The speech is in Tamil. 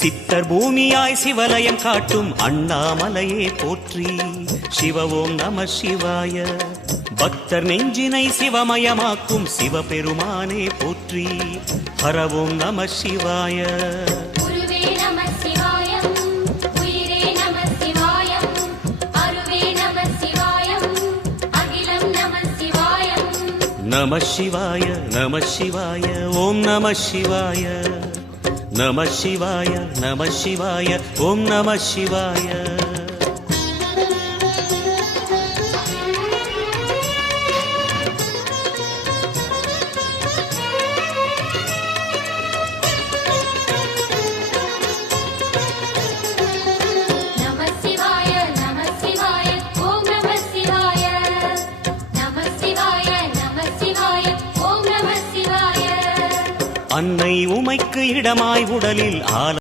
சித்தர் பூமியாய் சிவலயம் காட்டும் அண்ணாமலையே போற்றி. சிவ ஓம் நம சிவாய. பக்தர் நெஞ்சினை சிவமயமாக்கும் சிவபெருமானே போற்றி. ஹர ஓம் நம சிவாய. நம சிவாய நம சிவாய ஓம் நம சிவாய. நம சிவாய நம சிவாய ஓம் நம சிவாய. அன்னை உமைக்கு இடமாய் உடலில் ஆல